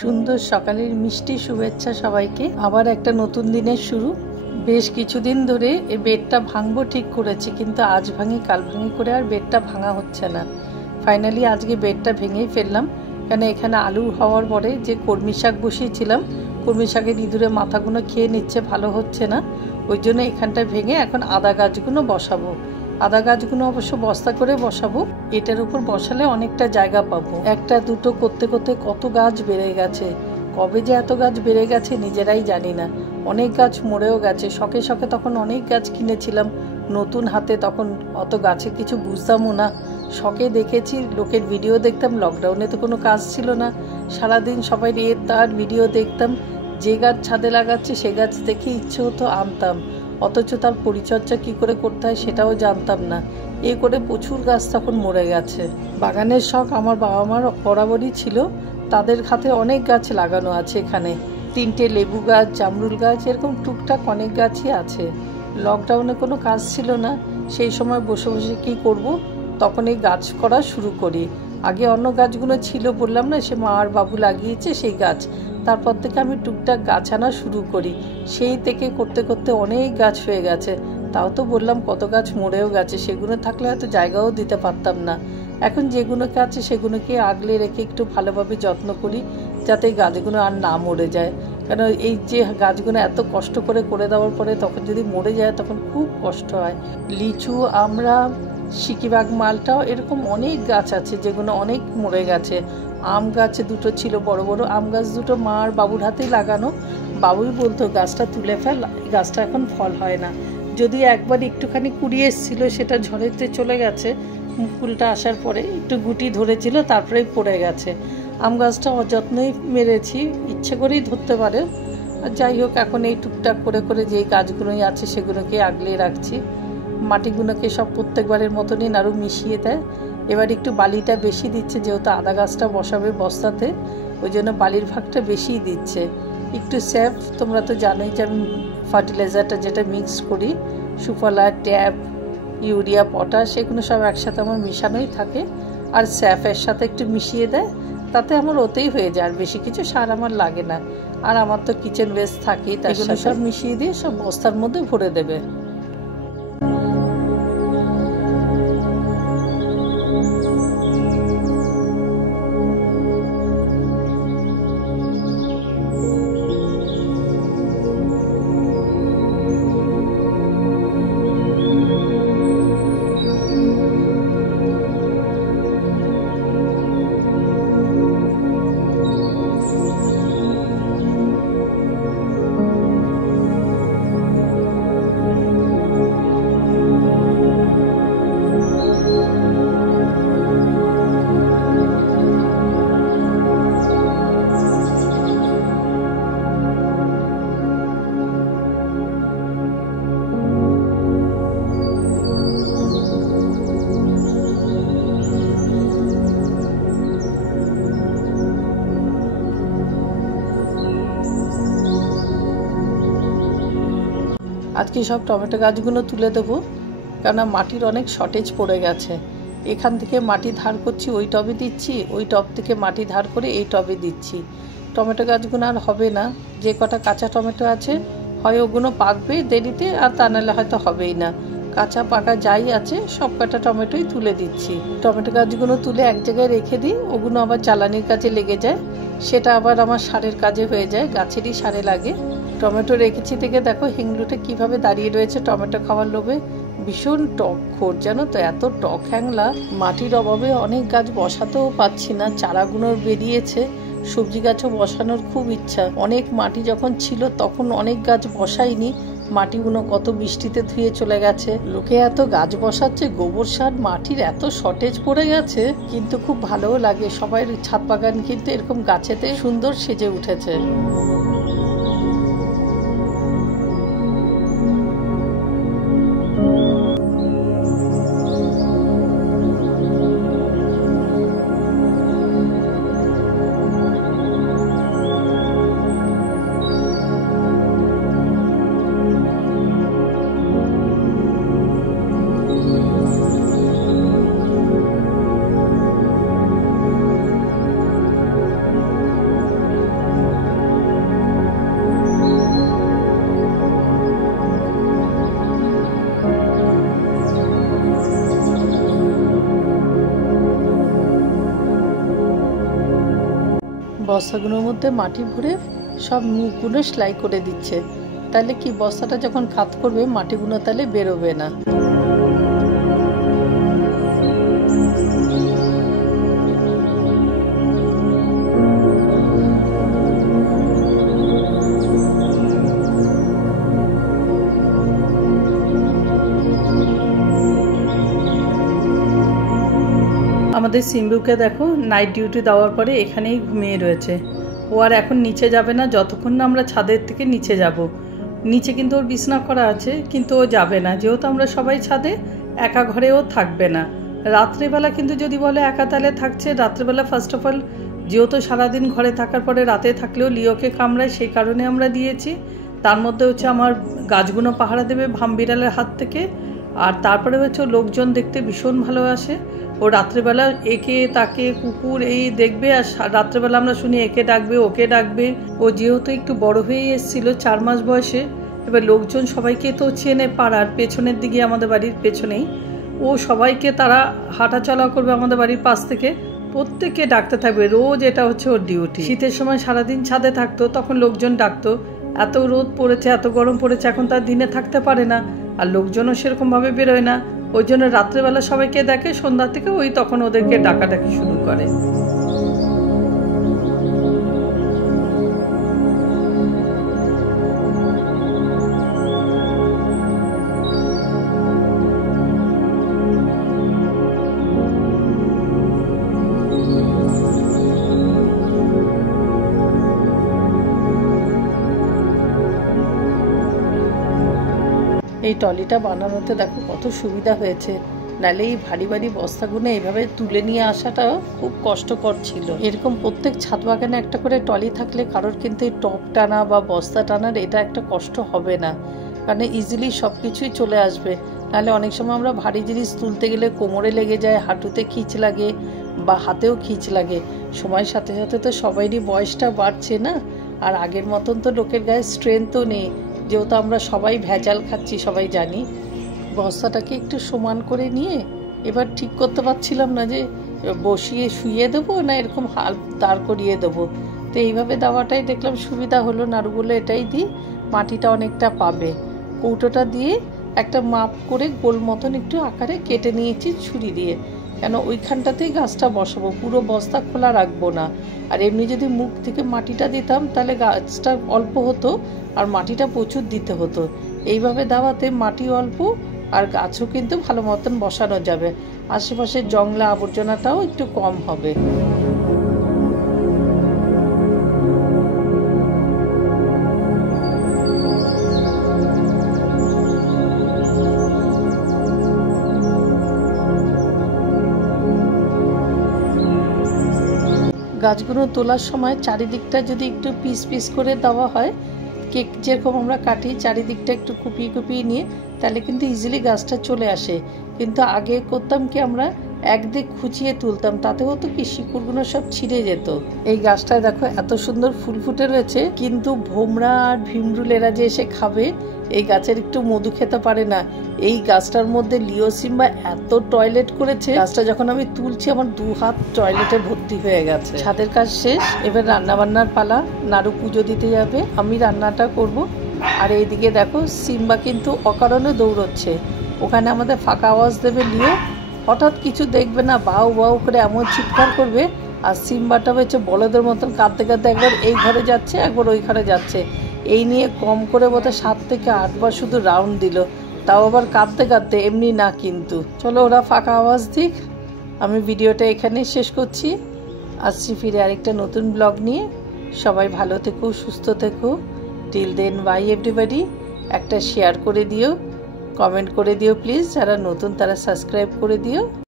সুন্দর সকালের মিষ্টি শুভেচ্ছা সবাইকে। আবার একটা নতুন দিনের শুরু। বেশ কিছুদিন ধরে এই বেডটা ভাঙবো ঠিক করেছি, কিন্তু আজ ভাঙি কাল ভাঙি করে আর বেডটা ভাঙা হচ্ছে না। ফাইনালি আজকে বেডটা ভেঙেই ফেললাম, কেন এখানে আলু হওয়ার পরে যে কলমি শাক বসিয়েছিলাম, কলমি শাকের ইঁদুরে মাথাগুলো খেয়ে নিচ্ছে, ভালো হচ্ছে না। ওই জন্য এখানটা ভেঙে এখন আদা গাছগুলো বসাবো। আদা গাছগুলো অবশ্য বস্তা করে বসাবো, এটার উপর বসালে অনেকটা জায়গা পাবো। একটা দুটো করতে করতে কত গাছ বেড়ে গেছে, কবে যে এত গাছ বেড়ে গেছে নিজেরাই জানি না। অনেক গাছ মরেও গেছে। শখে শখে তখন অনেক গাছ কিনেছিলাম নতুন হাতে, তখন অত গাছের কিছু বুঝতামও না। শখে দেখেছি, লোকের ভিডিও দেখতাম। লকডাউনে তো কোনো কাজ ছিল না, সারাদিন সবাই তার ভিডিও দেখতাম। যে গাছ ছাদে লাগাচ্ছে সে গাছ দেখে ইচ্ছে হতো আনতাম, অথচ তার পরিচর্যা কি করে করতে হয় সেটাও জানতাম না। এই করে প্রচুর গাছ তখন মরে গেছে। বাগানের শখ আমার বাবা মার বরাবরই ছিল, তাদের হাতে অনেক গাছ লাগানো আছে। এখানে 3টে লেবু গাছ, জামরুল গাছ, এরকম টুকটাক অনেক গাছই আছে। লকডাউনে কোনো কাজ ছিল না, সেই সময় বসে বসে কী করব, তখন এই গাছ করা শুরু করি। আগে অন্য গাছগুলো ছিল, বললাম না, সে মা আর বাবু লাগিয়েছে সেই গাছ। তারপর থেকে আমি টুকটাক গাছ আনা শুরু করি। সেই থেকে করতে করতে অনেক গাছ হয়ে গেছে। তাও তো বললাম কত গাছ মরেও গেছে, সেগুলো থাকলে হয়তো জায়গাও দিতে পারতাম না। এখন যেগুলোকে আছে সেগুলোকে আগলে রেখে একটু ভালোভাবে যত্ন করি, যাতে গাছগুলো আর না মরে যায়। কেন এই যে গাছগুলো এত কষ্ট করে দেওয়ার পরে তখন যদি মরে যায় তখন খুব কষ্ট হয়। লিচু, আমরা, সিকিবাগ, মালটাও, এরকম অনেক গাছ আছে যেগুলো অনেক মরে গেছে। আম গাছ 2টো ছিল, বড় বড় আম গাছ 2টো মা আর বাবুর হাতেই লাগানো। বাবুই বলতো গাছটা তুলে ফেল, গাছটা এখন ফল হয় না। যদিও একবার একটুখানি কুড়ি এসেছিল, সেটা ঝড়েতে চলে গেছে। ফুলটা আসার পরে একটু গুটি ধরেছিল, তারপরেই পড়ে গেছে। আম গাছটা অযত্নই মেরেছি, ইচ্ছে করেই ধরতে পারে। আর যাই হোক, এখন এই টুকটাক করে যেই গাছগুলোই আছে সেগুলোকে আগলে রাখছি। মাটিগুলোকে সব প্রত্যেকবারের মতনই নাড়ু মিশিয়ে দেয়। এবার একটু বালিটা বেশি দিচ্ছে, যেহেতু আদা গাছটা বসাবে বস্তাতে, ওই জন্য বালির ভাগটা বেশিই দিচ্ছে। একটু স্যাফ, তোমরা তো জানোই যে আমি ফার্টিলাইজারটা যেটা মিক্স করি, সুফলা, ট্যাপ, ইউরিয়া, পটাশ, এগুলো সব একসাথে আমার মিশানোই থাকে। আর স্যাফের সাথে একটু মিশিয়ে দেয়, তাতে আমার ওতেই হয়ে যায়, আর বেশি কিছু সার আমার লাগে না। আর আমার তো কিচেন ওয়েস্ট থাকেই, তাই এগুলো সব মিশিয়ে দিয়ে সব বস্তার মধ্যে ভরে দেবে। আজকে সব টমেটো গাছগুলো তুলে দেবো, কেননা মাটির অনেক শর্টেজ পড়ে গেছে। এখান থেকে মাটি ধার করছি, ওই টবে দিচ্ছি, ওই টব থেকে মাটি ধার করে এই টবে দিচ্ছি। টমেটো গাছগুলো আর হবে না। যে কটা কাঁচা টমেটো আছে, হয় ওগুলো পাকবে দেরিতে, আর তা নাহলে হয়তো হবেই না। কাঁচা পাকা যাই আছে সব কটা টমেটোই তুলে দিচ্ছি। টমেটো গাছগুলো তুলে এক জায়গায় রেখে দিই, ওগুলো আবার জ্বালানির কাজে লেগে যায়, সেটা আবার আমার সারের কাজে হয়ে যায়, গাছেরই সারে লাগে। টমেটো রেখেছি থেকে দেখো হিংলুটা কিভাবে দাঁড়িয়ে রয়েছে টমেটো খাওয়ার লোভে। ভীষণ টক খোর, জানো তো, এত টক হ্যাংলা। মাটির অভাবে অনেক গাছ বসাতেও পাচ্ছি না, চারাগুলো বেরিয়েছে। সবজি গাছও বসানোর খুব ইচ্ছা, অনেক মাটি যখন ছিল তখন অনেক গাছ বসাইনি। মাটিগুলো কত বৃষ্টিতে ধুয়ে চলে গেছে। লোকে এত গাছ বসাচ্ছে, গোবর সার, মাটির এত শর্টেজ পড়ে গেছে। কিন্তু খুব ভালোও লাগে, সবাই ছাদ বাগান কিন্তু এরকম গাছেতে সুন্দর সেজে উঠেছে। বস্তাগুলোর মধ্যে মাটি ভরে সব মুখগুলো সেলাই করে দিচ্ছে, তাহলে কি বস্তাটা যখন কাত করবে মাটিগুলো তাহলে বেরোবে না। আমাদের সিম্বুকে দেখো নাইট ডিউটি দেওয়ার পরে এখানেই ঘুমিয়ে রয়েছে। ও আর এখন নিচে যাবে না যতক্ষণ না আমরা ছাদের থেকে নিচে যাব। নিচে কিন্তু ওর বিছানা করা আছে, কিন্তু ও যাবে না, যেহেতু আমরা সবাই ছাদে, একা ঘরেও থাকবে না। রাত্রেবেলা কিন্তু যদি বলে একা তাহলে থাকছে। রাত্রেবেলা ফার্স্ট অফ অল যেহেতু সারাদিন ঘরে থাকার পরে রাতে থাকলেও লিওকে কামড়ায়, সেই কারণে আমরা দিয়েছি। তার মধ্যে হচ্ছে আমার গাছগুলো পাহারা দেবে ভামবিড়ালের হাত থেকে। আর তারপরে হচ্ছে লোকজন দেখতে ভীষণ ভালোবাসে। ও রাত্রেবেলা একে তাকে কুকুর এই দেখবে, আর রাত্রেবেলা আমরা শুনি একে ডাকবে ওকে ডাকবে। ও যেহেতু একটু বড় হয়ে এসেছিল 4 মাস বয়সে, এবার লোকজন সবাইকে তো চেনে, পাড়ার পেছনের দিকে আমাদের বাড়ির পেছনেই ও সবাইকে তারা হাঁটা চলা করবে আমাদের বাড়ির পাশ থেকে, প্রত্যেককে ডাকতে থাকবে রোজ। এটা হচ্ছে ওর ডিউটি। শীতের সময় সারাদিন ছাদে থাকতো, তখন লোকজন ডাকতো। এত রোদ পড়েছে, এত গরম পড়েছে, এখন তার দিনে থাকতে পারে না, আর লোকজনও সেরকমভাবে বেরোয় না। ওই জন্য রাত্রেবেলা সবাইকে দেখে, সন্ধ্যা থেকে ওই তখন ওদেরকে ডাকাডাকি শুরু করে। এই টলিটা বানানোতে দেখো কত সুবিধা হয়েছে, নাহলে এই ভারী ভারী বস্তাগুলো এইভাবে তুলে নিয়ে আসাটা খুব কষ্টকর ছিল। এরকম প্রত্যেক ছাদ বাগানে একটা করে টলি থাকলে কারোর কিন্তু এই টপ টানা বা বস্তা টানার এটা একটা কষ্ট হবে না, কারণ ইজিলি সব কিছুই চলে আসবে। নাহলে অনেক সময় আমরা ভারী জিনিস তুলতে গেলে কোমরে লেগে যায়, হাঁটুতে খিঁচ লাগে বা হাতেও খিঁচ লাগে। সময়ের সাথে সাথে তো সবাইরই বয়সটা বাড়ছে না, আর আগের মতন তো লোকের গায়ে স্ট্রেংথও নেই, যেহেতু আমরা সবাই ভেজাল খাচ্ছি সবাই জানি। বস্তাটাকে একটু সমান করে নিয়ে এবার ঠিক করতে পারছিলাম না যে বসিয়ে শুয়ে দেবো না এরকম হাল দাঁড় করিয়ে দেবো। তো এইভাবে দেওয়াটাই দেখলাম সুবিধা হলো। নাড়ুগুলো এটাই দিই, মাটিটা অনেকটা পাবে। কৌটোটা দিয়ে একটা মাপ করে গোল মতন একটু আকারে কেটে নিয়েছি ছুরি দিয়ে, কেন ওইখানটাতেই গাছটা বসাবো, পুরো বস্তা খোলা রাখবো না। আর এমনি যদি মুখ থেকে মাটিটা দিতাম তাহলে গাছটা অল্প হতো আর মাটিটা প্রচুর দিতে হতো। এইভাবে দেওয়াতে মাটি অল্প আর গাছও কিন্তু ভালো মতন বসানো যাবে, আশেপাশের জংলা আবর্জনাটাও একটু কম হবে। গাছগুলো তোলার সময় চারিদিকটা যদি একটু পিস পিস করে দেওয়া হয়, কেক যেরকম আমরা কাটি চারিদিকটা একটু কুপিয়ে কুপিয়ে নিয়ে, তাহলে কিন্তু ইজিলি গাছটা চলে আসে। কিন্তু আগে করতাম কি, আমরা একদিক খুঁচিয়ে তুলতাম, তাতে হতো কি শিকড়গুলো সব ছিঁড়ে যেত। এই গাছটায় দেখো এত সুন্দর ফুল ফুটে রয়েছে, কিন্তু ভোমরা আর ভিমরুলেরা যে এসে খাবে, এই গাছের একটু মধু খেতে পারে না। এই গাছটার মধ্যে লিও সিম্বা এত টয়লেট করেছে, গাছটা যখন আমি তুলছি আমার 2 হাত টয়লেটে ভর্তি হয়ে গেছে। ছাদের কাজ শেষ, এবার রান্না বান্নার পালা। নাড়ু পুজো দিতে যাবে, আমি রান্নাটা করব। আর এইদিকে দেখো সিম্বা কিন্তু অকারণে দৌড়চ্ছে। ওখানে আমাদের ফাঁকা আওয়াজ দেবে লিও, হঠাৎ কিছু দেখবে না, বাউ বাউ করে এমন চিৎকার করবে। আর সিম্বাটা হচ্ছে বলদের মতন কাঁদতে কাঁদতে একবার এই ঘরে যাচ্ছে একবার ওই ঘরে যাচ্ছে। এই নিয়ে কম করে বোধহয় 7 থেকে 8 বার শুধু রাউন্ড দিল, তাও আবার কাঁদতে কাঁদতে, এমনি না কিন্তু। চলো ওরা ফাঁকা আওয়াজ দিক, আমি ভিডিওটা এখানেই শেষ করছি। আসছি ফিরে আরেকটা নতুন ব্লগ নিয়ে। সবাই ভালো থেকো, সুস্থ থেকো। Till then bye everybody. একটা শেয়ার করে দিও, কমেন্ট করে দিও প্লিজ, যারা নতুন তারা সাবস্ক্রাইব করে দিও।